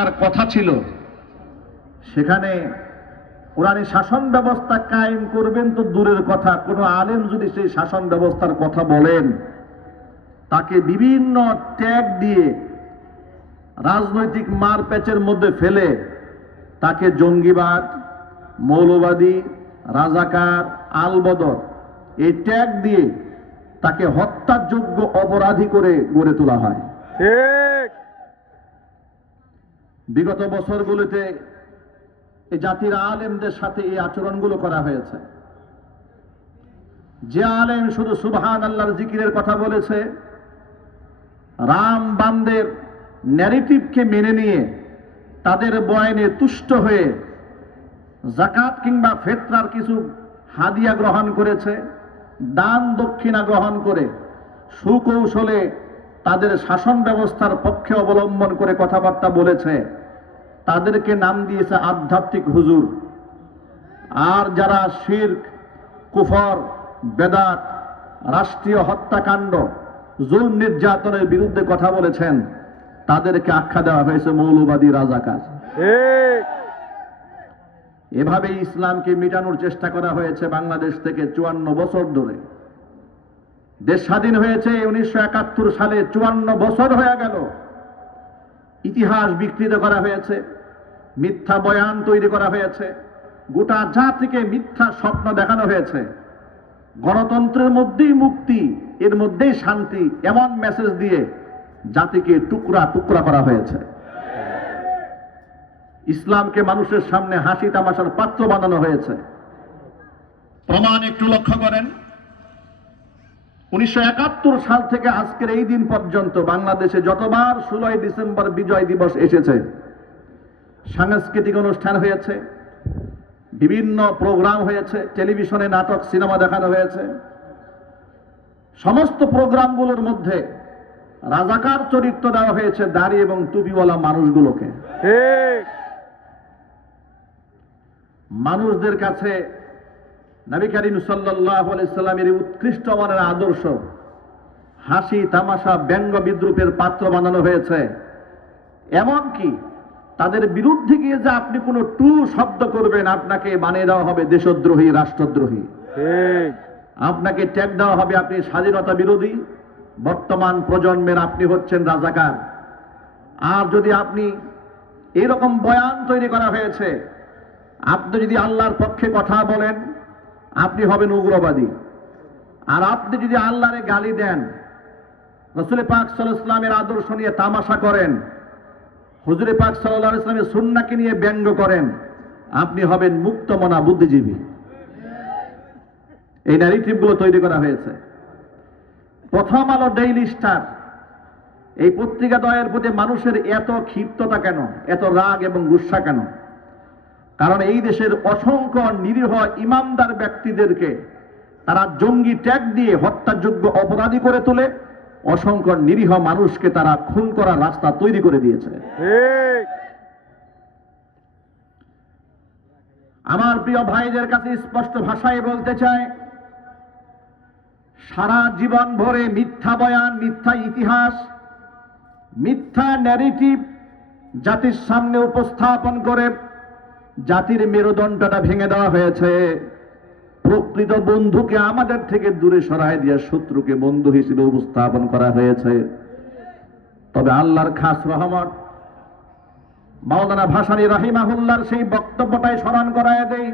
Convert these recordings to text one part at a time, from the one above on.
থাকার কথা ছিল, সেখানে কোরআনী শাসন ব্যবস্থা কায়েম করবেন তো দূরের কথা, কোনো আলেম যদি সেই শাসন ব্যবস্থার কথা বলেন, তাকে বিভিন্ন ট্যাগ দিয়ে রাজনৈতিক মার প্যাচের মধ্যে ফেলে, তাকে জঙ্গিবাদ, মৌলবাদী, রাজাকার, আলবদর, এই ট্যাগ দিয়ে তাকে হত্যাযোগ্য অপরাধী করে গড়ে তোলা হয়। বিগত বছরগুলোতে এই জাতির আলেমদের সাথে এই আচরণগুলো করা হয়েছে। যে আলেম শুধু সুবহান আল্লাহর জিকিরের কথা বলেছে, রাম বান্দের ন্যারেটিভকে মেনে নিয়ে তাদের বয়নে তুষ্ট হয়ে জাকাত কিংবা ফেতরার কিছু হাদিয়া গ্রহণ করেছে, দান দক্ষিণা গ্রহণ করে, সুকৌশলে তাদের শাসন ব্যবস্থার পক্ষে অবলম্বন করে কথাবার্তা বলেছে। তাদেরকে নাম দিয়েছে আধ্যাত্মিক হুজুর। আর যারা শির্ক, কুফর, বেদাত, রাষ্ট্রীয় হত্যাকাণ্ড, জুল নির্যাতনের বিরুদ্ধে কথা বলেছেন, তাদেরকে আখ্যা দেওয়া হয়েছে মৌলবাদী রাজাকার। ঠিক এভাবেই ইসলামকে মিটানোর চেষ্টা করা হয়েছে বাংলাদেশ থেকে চুয়ান্ন বছর ধরে। দেশ স্বাধীন হয়েছে, উনিশশো একাত্তর সালে চুয়ান্ন বছর হয়ে গেল। ইতিহাস বিকৃত করা হয়েছে। মিথ্যা বয়ান তৈরি করা হয়েছে। গোটা জাতিকে মিথ্যা স্বপ্ন দেখানো হয়েছে। গণতন্ত্রের মধ্যেই মুক্তি, এর মধ্যেই শান্তি, এমন মেসেজ দিয়ে জাতিকে টুকরা টুকরা করা হয়েছে। ইসলামকে মানুষের সামনে হাসি তামাশার পাত্র বানানো হয়েছে। প্রমাণ একটু লক্ষ্য করেন। উনিশশো একাত্তর সাল থেকে আজকের এই দিন পর্যন্ত বাংলাদেশে যতবার ষোলোই ডিসেম্বর বিজয় দিবস এসেছে সাংস্কৃতিক অনুষ্ঠান হয়েছে বিভিন্ন প্রোগ্রাম হয়েছে টেলিভিশনে নাটক সিনেমা দেখানো হয়েছে। সমস্ত প্রোগ্রামগুলোর মধ্যে রাজাকার চরিত্র দেওয়া হয়েছে দাড়ি এবং টুপিওয়ালা মানুষগুলোকে। মানুষদের কাছে নবী করিম সাল্লাহ আলাইসাল্লামের উৎকৃষ্ট মানের আদর্শ হাসি তামাশা ব্যঙ্গ বিদ্রুপের পাত্র বানানো হয়েছে। এমনকি তাদের বিরুদ্ধে গিয়ে যে আপনি কোনো টু শব্দ করবেন আপনাকে বানিয়ে দেওয়া হবে দেশদ্রোহী রাষ্ট্রদ্রোহী। আপনাকে ট্যাগ দেওয়া হবে আপনি স্বাধীনতা বিরোধী। বর্তমান প্রজন্মের আপনি হচ্ছেন রাজাকার। আর যদি আপনি এরকম বয়ান তৈরি করা হয়েছে আপনি যদি আল্লাহর পক্ষে কথা বলেন আপনি হবেন উগ্রবাদী। আর আপনি যদি আল্লাহরে গালি দেন রসুল পাক সাল ইসলামের আদর্শ নিয়ে তামাশা করেন হুজুরে পাক সাল্লাহ ইসলামের সুন্নাকে নিয়ে ব্যঙ্গ করেন। আপনি হবেন মুক্তমনা বুদ্ধিজীবী। এই ন্যারেটিভগুলো তৈরি করা হয়েছে। প্রথম আলো ডেইলি স্টার এই পত্রিকা দয়ের প্রতি মানুষের এত ক্ষিপ্ততা কেন? এত রাগ এবং গুসা কেন? কারণ এই দেশের অসংখ্য নিরীহ ইমানদার ব্যক্তিদেরকে তারা জঙ্গি ট্যাগ দিয়ে হত্যাযোগ্য অপরাধী করে তোলে। অসংখ্য নিরীহ মানুষকে তারা খুন করার রাস্তা তৈরি করে দিয়েছে। আমার প্রিয় ভাইদের কাছে স্পষ্ট ভাষায় বলতে চাই সারা জীবন ভরে মিথ্যা বয়ান মিথ্যা ইতিহাস মিথ্যা ন্যারেটিভ জাতির সামনে উপস্থাপন করে জাতির মেরুদণ্ডটা ভেঙে দেওয়া হয়েছে। প্রকৃত বন্ধুকে আমাদের থেকে দূরে সরায় দিয়ে শত্রুকে বন্ধু হিসেবে উপস্থাপন করা হয়েছে। তবে আল্লাহর খাস রহমত, মাওলানা ভাসানী রাহিমাহুল্লার সেই বক্তব্যটাই স্মরণ করায় দেই।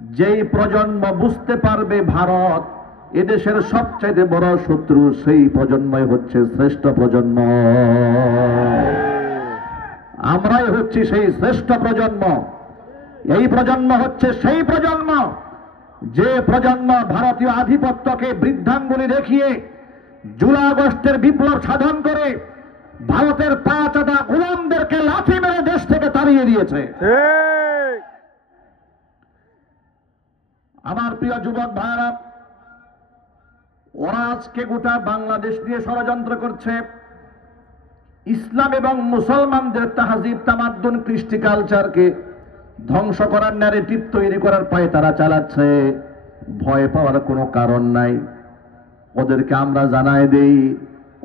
যেই প্রজন্ম বুঝতে পারবে ভারত এদেশের সবচাইতে বড় শত্রু, সেই প্রজন্মই হচ্ছে শ্রেষ্ঠ প্রজন্ম। আমরাই হচ্ছি সেই শ্রেষ্ঠ প্রজন্ম। এই প্রজন্ম হচ্ছে সেই প্রজন্ম। যে প্রজন্ম ভারতীয় আধিপত্যকে বৃদ্ধাঙ্গুলি দেখিয়ে জুলাই আগস্টের বিপ্লব সাধন করে ভারতের পাঁচটা গোলামদেরকে লাথি মেরে দেশ থেকে তাড়িয়ে দিয়েছে। আমার প্রিয় যুবক ভাইরা ওরা আজকে গোটা বাংলাদেশ নিয়ে ষড়যন্ত্র করছে। ইসলাম এবং মুসলমানদের তাহাজিব তামাদ্দুন কৃষ্টি কালচারকে ধ্বংস করার ন্যারেটিভ তৈরি করার পায়ে তারা চালাচ্ছে। ভয় পাওয়ার কোনো কারণ নাই। ওদেরকে আমরা জানাই দেই,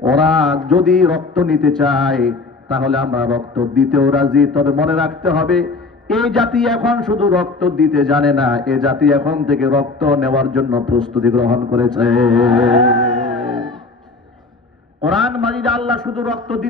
ওরা যদি রক্ত নিতে চায়, তাহলে আমরা রক্ত দিতেও রাজি। তবে মনে রাখতে হবে, এই জাতি এখন শুধু রক্ত দিতে জানে না, এ জাতি এখন থেকে রক্ত নেওয়ার জন্য প্রস্তুতি গ্রহণ করেছে। কোরআন মাজিদে আল্লাহ শুধু রক্ত দিতে